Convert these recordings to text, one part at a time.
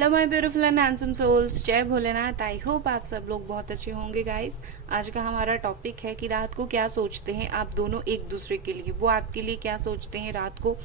Hello my beautiful and handsome souls, Jai Bholenath. I hope आप सब लोग बहुत अच्छे होंगे गाइस। आज का हमारा टॉपिक है कि रात को क्या सोचते हैं आप दोनों एक दूसरे के लिए। वो आपके लिए क्या सोचते हैं रात को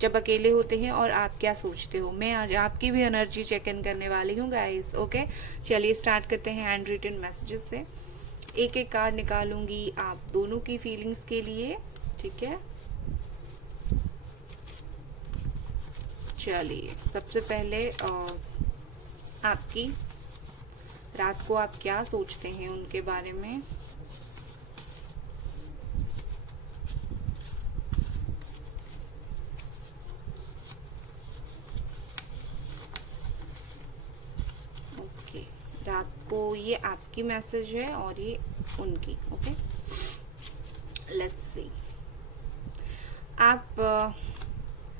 जब अकेले होते हैं, और आप क्या सोचते हो। मैं आज आपकी भी एनर्जी चेक इन करने वाली हूँ गाइस। ओके, चलिए स्टार्ट करते हैं हैंड रिटन मैसेजेस से। एक एक कार्ड निकालूंगी आप दोनों की फीलिंग्स के लिए, ठीक है। चलिए, सबसे पहले आपकी रात को आप क्या सोचते हैं उनके बारे में। ओके, रात को ये आपकी मैसेज है और ये उनकी। Okay, let's see. आप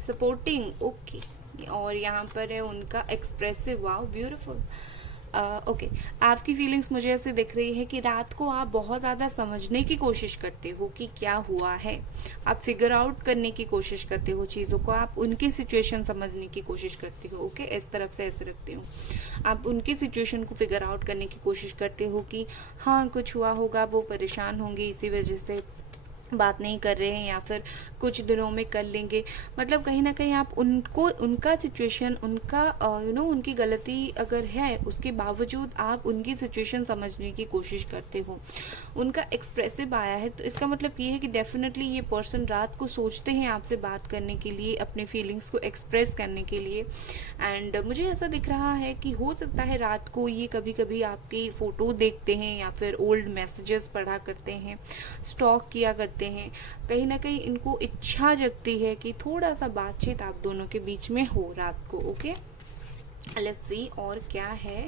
सपोर्टिंग, ओके, और यहाँ पर है उनका एक्सप्रेसिव। Wow, beautiful. ओके, आपकी फीलिंग्स मुझे ऐसे दिख रही है कि रात को आप बहुत ज़्यादा समझने की कोशिश करते हो कि क्या हुआ है। आप फिगर आउट करने की कोशिश करते हो चीज़ों को, आप उनकी सिचुएशन समझने की कोशिश करते हो। ओके, इस तरफ से ऐसे रखते हो। आप उनकी सिचुएशन को फिगर आउट करने की कोशिश करते हो कि हाँ कुछ हुआ होगा, वो परेशान होंगे, इसी वजह से बात नहीं कर रहे हैं, या फिर कुछ दिनों में कर लेंगे। मतलब कहीं ना कहीं आप उनको, उनका सिचुएशन, उनका उनकी गलती अगर है, उसके बावजूद आप उनकी सिचुएशन समझने की कोशिश करते हो। उनका एक्सप्रेसिव आया है, तो इसका मतलब ये है कि डेफिनेटली ये पर्सन रात को सोचते हैं आपसे बात करने के लिए, अपने फीलिंग्स को एक्सप्रेस करने के लिए। एंड मुझे ऐसा दिख रहा है कि हो सकता है रात को ये कभी कभी आपकी फ़ोटो देखते हैं या फिर ओल्ड मैसेजेस पढ़ा करते हैं, स्टॉक किया करते हैं। कहीं ना कहीं इनको इच्छा जगती है कि थोड़ा सा बातचीत आप दोनों के बीच में हो रात को। ओके, लेट्स सी और क्या है।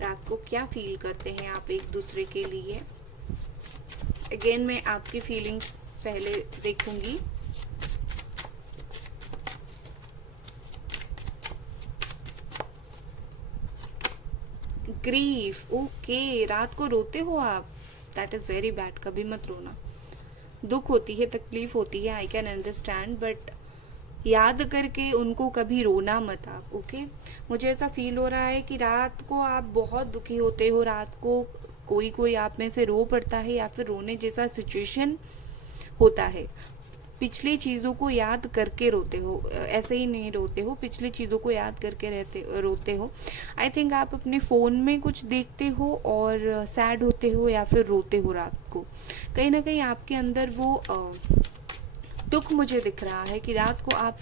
रात को क्या फील करते हैं आप एक दूसरे के लिए। अगेन मैं आपकी फीलिंग्स पहले देखूंगी। ग्रीफ, ओके, रात को रोते हो आप। दैट इज वेरी बैड, कभी मत रोना। दुख होती है, तकलीफ होती है, आई कैन अंडरस्टैंड, बट याद करके उनको कभी रोना मत आप। ओके, मुझे ऐसा फील हो रहा है कि रात को आप बहुत दुखी होते हो। रात को कोई कोई आप में से रो पड़ता है, या फिर रोने जैसा सिचुएशन होता है। पिछली चीज़ों को याद करके रोते हो, ऐसे ही नहीं रोते हो, पिछली चीज़ों को याद करके रोते हो। आई थिंक आप अपने फ़ोन में कुछ देखते हो और सैड होते हो या फिर रोते हो रात को। कहीं ना कहीं आपके अंदर वो दुख मुझे दिख रहा है कि रात को आप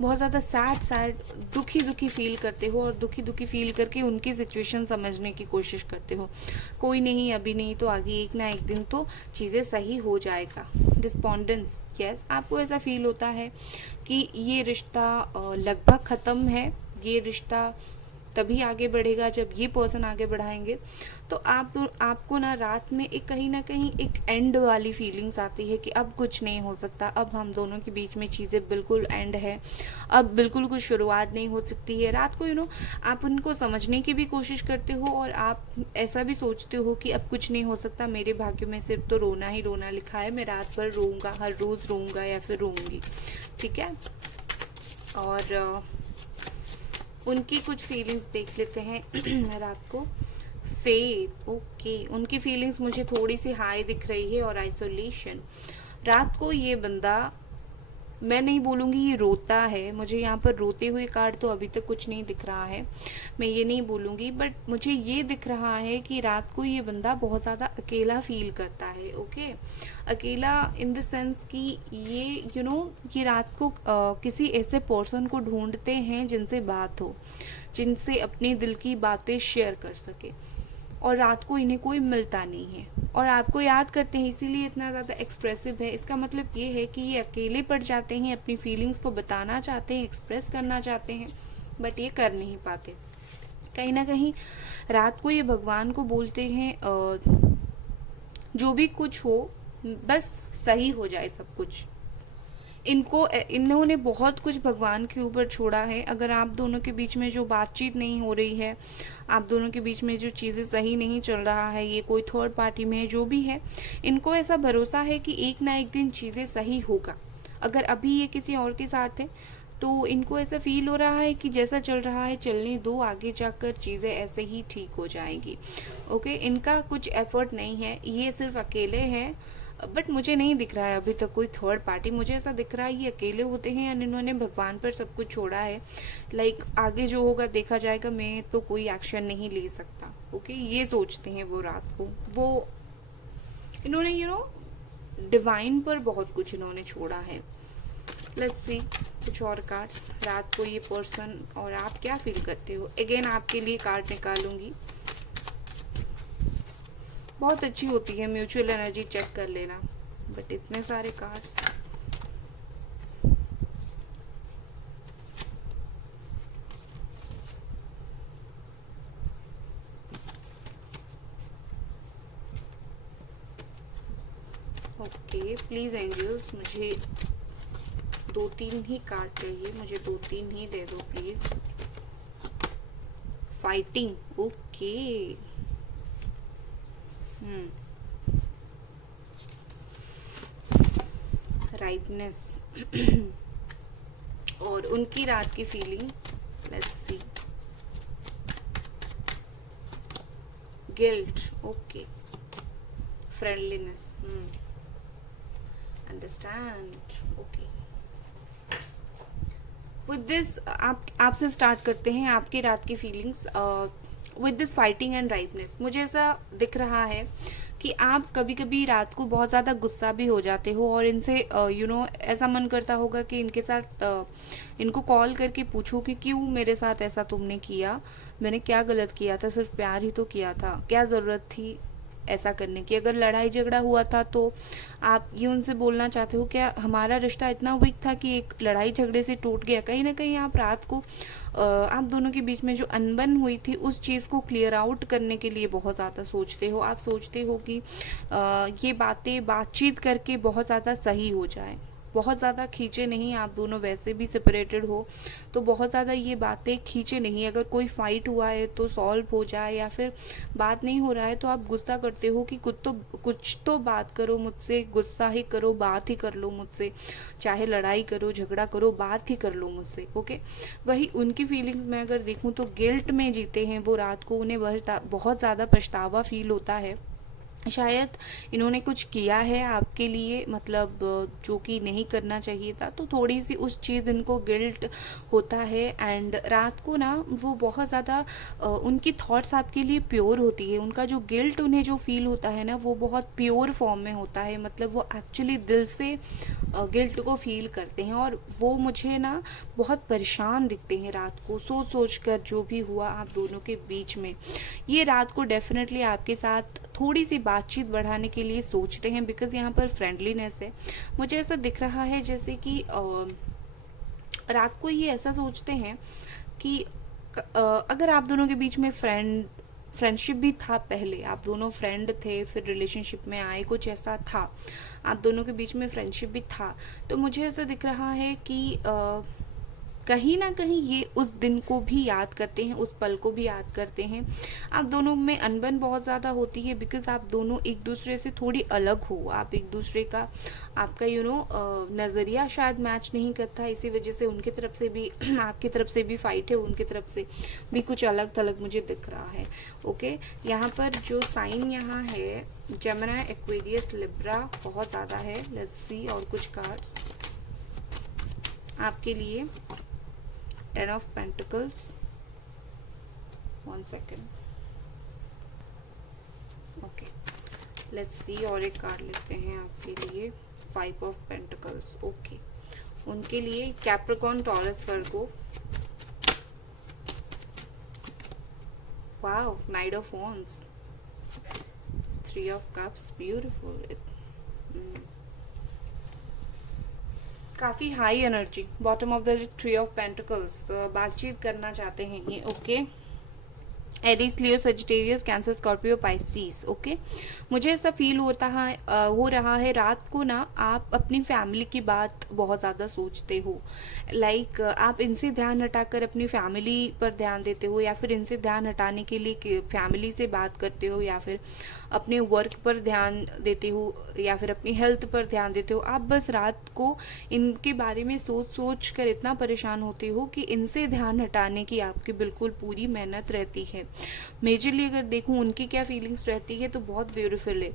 बहुत ज़्यादा सैड दुखी फील करते हो, और दुखी फील करके उनकी सिचुएशन समझने की कोशिश करते हो। कोई नहीं, अभी नहीं तो आगे एक ना एक दिन तो चीज़ें सही हो जाएगा। डिस्पोंडेंस, यस, आपको ऐसा फील होता है कि ये रिश्ता लगभग ख़त्म है। ये रिश्ता तभी आगे बढ़ेगा जब ये पर्सन आगे बढ़ाएंगे। तो आपको ना रात में एक कहीं ना कहीं एक एंड वाली फीलिंग्स आती है कि अब कुछ नहीं हो सकता, अब हम दोनों के बीच में चीज़ें बिल्कुल एंड है, अब बिल्कुल कुछ शुरुआत नहीं हो सकती है। रात को आप उनको समझने की भी कोशिश करते हो, और आप ऐसा भी सोचते हो कि अब कुछ नहीं हो सकता, मेरे भाग्य में सिर्फ तो रोना ही रोना लिखा है, मैं रात भर रोऊंगा, हर रोज़ रोऊंगा या फिर रोऊंगी। ठीक है, और उनकी कुछ फीलिंग्स देख लेते हैं रात को। फेथ, ओके, उनकी फीलिंग्स मुझे थोड़ी सी हाई दिख रही है, और आइसोलेशन। रात को ये बंदा, मैं नहीं बोलूँगी ये रोता है, मुझे यहाँ पर रोते हुए कार्ड तो अभी तक कुछ नहीं दिख रहा है, मैं ये नहीं बोलूँगी, बट मुझे ये दिख रहा है कि रात को ये बंदा बहुत ज़्यादा अकेला फील करता है। ओके, अकेला इन द सेंस कि ये रात को किसी ऐसे पर्सन को ढूंढते हैं जिनसे बात हो, जिनसे अपनी दिल की बातें शेयर कर सके, और रात को इन्हें कोई मिलता नहीं है, और आपको याद करते हैं, इसीलिए इतना ज़्यादा एक्सप्रेसिव है। इसका मतलब ये है कि ये अकेले पड़ जाते हैं, अपनी फीलिंग्स को बताना चाहते हैं, एक्सप्रेस करना चाहते हैं, बट ये कर नहीं पाते। कहीं ना कहीं रात को ये भगवान को बोलते हैं जो भी कुछ हो बस सही हो जाए सब कुछ। इन्होंने बहुत कुछ भगवान के ऊपर छोड़ा है। अगर आप दोनों के बीच में जो बातचीत नहीं हो रही है, आप दोनों के बीच में जो चीज़ें सही नहीं चल रहा है, ये कोई थर्ड पार्टी में है, जो भी है, इनको ऐसा भरोसा है कि एक ना एक दिन चीज़ें सही होगा। अगर अभी ये किसी और के साथ है तो इनको ऐसा फील हो रहा है कि जैसा चल रहा है चलने दो, आगे जाकर चीज़ें ऐसे ही ठीक हो जाएंगी। ओके, इनका कुछ एफर्ट नहीं है, ये सिर्फ अकेले हैं। बट मुझे नहीं दिख रहा है अभी तक कोई थर्ड पार्टी, मुझे ऐसा दिख रहा है ये अकेले होते हैं या इन्होंने भगवान पर सब कुछ छोड़ा है। लाइक आगे जो होगा देखा जाएगा, मैं तो कोई एक्शन नहीं ले सकता। ओके, ये सोचते हैं वो रात को। वो इन्होंने डिवाइन पर बहुत कुछ इन्होंने छोड़ा है। लेट्स सी कुछ और कार्ड्स। रात को ये पर्सन और आप क्या फील करते हो। अगेन आपके लिए कार्ड निकालूंगी, बहुत अच्छी होती है म्यूचुअल एनर्जी चेक कर लेना, बट इतने सारे कार्ड्स। ओके प्लीज एंजल्स, मुझे 2-3 ही कार्ड चाहिए, मुझे 2-3 ही दे दो प्लीज। Fighting, okay. राइटनेस और उनकी रात की feeling. Let's see, guilt, okay. Friendliness, understand, okay. With this आपसे स्टार्ट करते हैं आपकी रात की feelings. With this fighting and rightness, मुझे ऐसा दिख रहा है कि आप कभी कभी रात को बहुत ज़्यादा गुस्सा भी हो जाते हो और इनसे ऐसा मन करता होगा कि इनके साथ इनको कॉल करके पूछो कि क्यों मेरे साथ ऐसा तुमने किया, मैंने क्या गलत किया था, सिर्फ प्यार ही तो किया था, क्या ज़रूरत थी ऐसा करने की। अगर लड़ाई झगड़ा हुआ था तो आप ये उनसे बोलना चाहते हो क्या हमारा रिश्ता इतना वीक था कि एक लड़ाई झगड़े से टूट गया। कहीं ना कहीं आप रात को आप दोनों के बीच में जो अनबन हुई थी उस चीज़ को क्लियर आउट करने के लिए बहुत ज़्यादा सोचते हो। आप सोचते हो कि ये बातें बातचीत करके बहुत ज़्यादा सही हो जाए। बहुत ज़्यादा खींचे नहीं, आप दोनों वैसे भी सेपरेटेड हो तो बहुत ज़्यादा ये बातें खींचे नहीं। अगर कोई फाइट हुआ है तो सॉल्व हो जाए, या फिर बात नहीं हो रहा है तो आप गुस्सा करते हो कि कुछ तो बात करो मुझसे, गुस्सा ही करो, बात ही कर लो मुझसे, चाहे लड़ाई करो झगड़ा करो, बात ही कर लो मुझसे। ओके, वही उनकी फीलिंग्स में अगर देखूँ तो गिल्ट में जीते हैं वो रात को। उन्हें बहुत ज़्यादा पछतावा फील होता है, शायद इन्होंने कुछ किया है आपके लिए, मतलब जो कि नहीं करना चाहिए था, तो थोड़ी सी उस चीज़ इनको गिल्ट होता है। एंड रात को ना वो बहुत ज़्यादा उनकी थॉट्स आपके लिए प्योर होती है। उनका जो गिल्ट उन्हें जो फील होता है ना वो बहुत प्योर फॉर्म में होता है, मतलब वो एक्चुअली दिल से गिल्ट को फील करते हैं। और वो मुझे ना बहुत परेशान दिखते हैं रात को, सोच कर जो भी हुआ आप दोनों के बीच में। ये रात को डेफिनेटली आपके साथ थोड़ी सी बातचीत बढ़ाने के लिए सोचते हैं, बिकॉज यहाँ पर फ्रेंडलीनेस है। मुझे ऐसा दिख रहा है जैसे कि रात को ये ऐसा सोचते हैं कि अगर आप दोनों के बीच में फ्रेंडशिप भी था, पहले आप दोनों फ्रेंड थे फिर रिलेशनशिप में आए, कुछ ऐसा था, आप दोनों के बीच में फ्रेंडशिप भी था, तो मुझे ऐसा दिख रहा है कि कहीं ना कहीं ये उस दिन को भी याद करते हैं, उस पल को भी याद करते हैं। आप दोनों में अनबन बहुत ज़्यादा होती है, बिकॉज आप दोनों एक दूसरे से थोड़ी अलग हो, आप एक दूसरे का आपका नज़रिया शायद मैच नहीं करता, इसी वजह से उनकी तरफ से भी आपकी तरफ से भी फाइट है, उनकी तरफ से भी कुछ अलग थलग मुझे दिख रहा है। ओके, यहाँ पर जो साइन यहाँ है जेमिनी, एक्वेरियस, लिब्रा बहुत ज़्यादा है। लेट्स सी और कुछ कार्ड्स आपके लिए। 10 of Pentacles, 1 second, okay let's see और एक कार्ड लेते हैं आपके लिए। 5 of Pentacles, ओके उनके लिए Capricorn, Taurus, Virgo. Wow, knight of wands, 3 of Cups, beautiful. काफ़ी high energy, bottom of the 3 of pentacles, बातचीत करना चाहते हैं ये। Okay, Aries, Leo, Sagittarius, Cancer, Scorpio, Pisces. Okay, मुझे ऐसा फील हो रहा है रात को ना आप अपनी फैमिली की बात बहुत ज़्यादा सोचते हो। लाइक आप इनसे ध्यान हटाकर अपनी फैमिली पर ध्यान देते हो, या फिर इनसे ध्यान हटाने के लिए फैमिली से बात करते हो, या फिर अपने वर्क पर ध्यान देते हो या फिर अपनी हेल्थ पर ध्यान देते हो, आप बस रात को इनके बारे में सोच कर इतना परेशान होते हो कि इनसे ध्यान हटाने की आपकी बिल्कुल पूरी मेहनत रहती है। मेजरली अगर देखूं उनकी क्या फीलिंग्स रहती है तो बहुत ब्यूटीफुल है।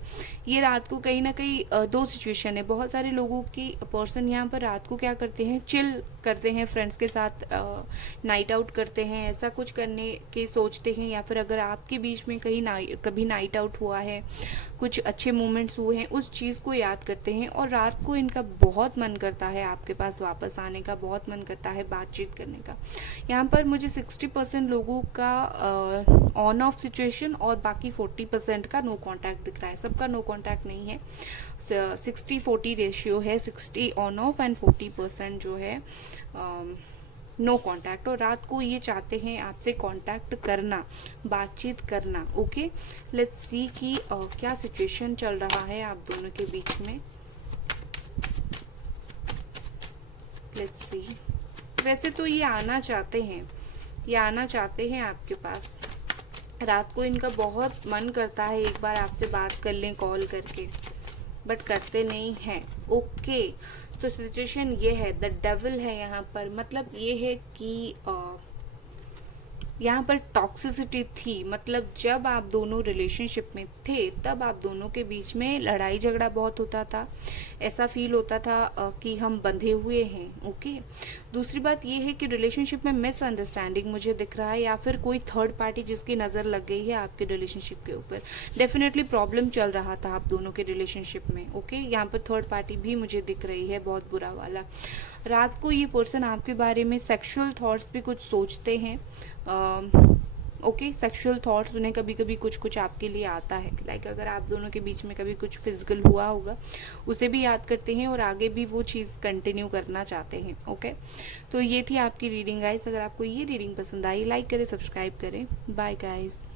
ये रात को कहीं ना कहीं दो सिचुएशन है, बहुत सारे लोगों की पर्सन यहाँ पर रात को क्या करते हैं, चिल करते हैं, फ्रेंड्स के साथ नाइट आउट करते हैं, ऐसा कुछ करने के सोचते हैं, या फिर अगर आपके बीच में कहीं कभी नाइट आउट हुआ है, कुछ अच्छे मोमेंट्स हुए हैं, उस चीज़ को याद करते हैं और रात को इनका बहुत मन करता है आपके पास वापस आने का, बहुत मन करता है बातचीत करने का। यहाँ पर मुझे 60% लोगों का ऑन ऑफ सिचुएशन और बाकी 40% का नो कॉन्टैक्ट दिख रहा है। सबका नो कॉन्टैक्ट नहीं है, 60-40 रेशियो है, 60 ऑन ऑफ एंड 40% जो है नो कॉन्टैक्ट। और रात को ये चाहते हैं आपसे कॉन्टैक्ट करना, बातचीत करना। ओके, लेट्स सी कि क्या सिचुएशन चल रहा है आप दोनों के बीच में। लेट्स सी, वैसे तो ये आना चाहते हैं आपके पास। रात को इनका बहुत मन करता है एक बार आपसे बात कर लें कॉल करके, बट करते नहीं हैं। ओके, तो सिचुएशन ये है, द डेविल है यहाँ पर। मतलब ये है कि यहाँ पर टॉक्सिसिटी थी। मतलब जब आप दोनों रिलेशनशिप में थे तब आप दोनों के बीच में लड़ाई झगड़ा बहुत होता था, ऐसा फील होता था कि हम बंधे हुए हैं। ओके, दूसरी बात ये है कि रिलेशनशिप में मिसअंडरस्टैंडिंग मुझे दिख रहा है, या फिर कोई थर्ड पार्टी जिसकी नज़र लग गई है आपके रिलेशनशिप के ऊपर। डेफिनेटली प्रॉब्लम चल रहा था आप दोनों के रिलेशनशिप में। ओके, यहाँ पर थर्ड पार्टी भी मुझे दिख रही है, बहुत बुरा वाला। रात को ये पर्सन आपके बारे में सेक्सुअल थॉट्स भी कुछ सोचते हैं। ओके, सेक्सुअल थॉट्स उन्हें कभी कभी कुछ आपके लिए आता है। लाइक अगर आप दोनों के बीच में कभी कुछ फिजिकल हुआ होगा उसे भी याद करते हैं और आगे भी वो चीज़ कंटिन्यू करना चाहते हैं। ओके, तो ये थी आपकी रीडिंग गाइस। अगर आपको ये रीडिंग पसंद आई, लाइक करें, सब्सक्राइब करें। Bye guys.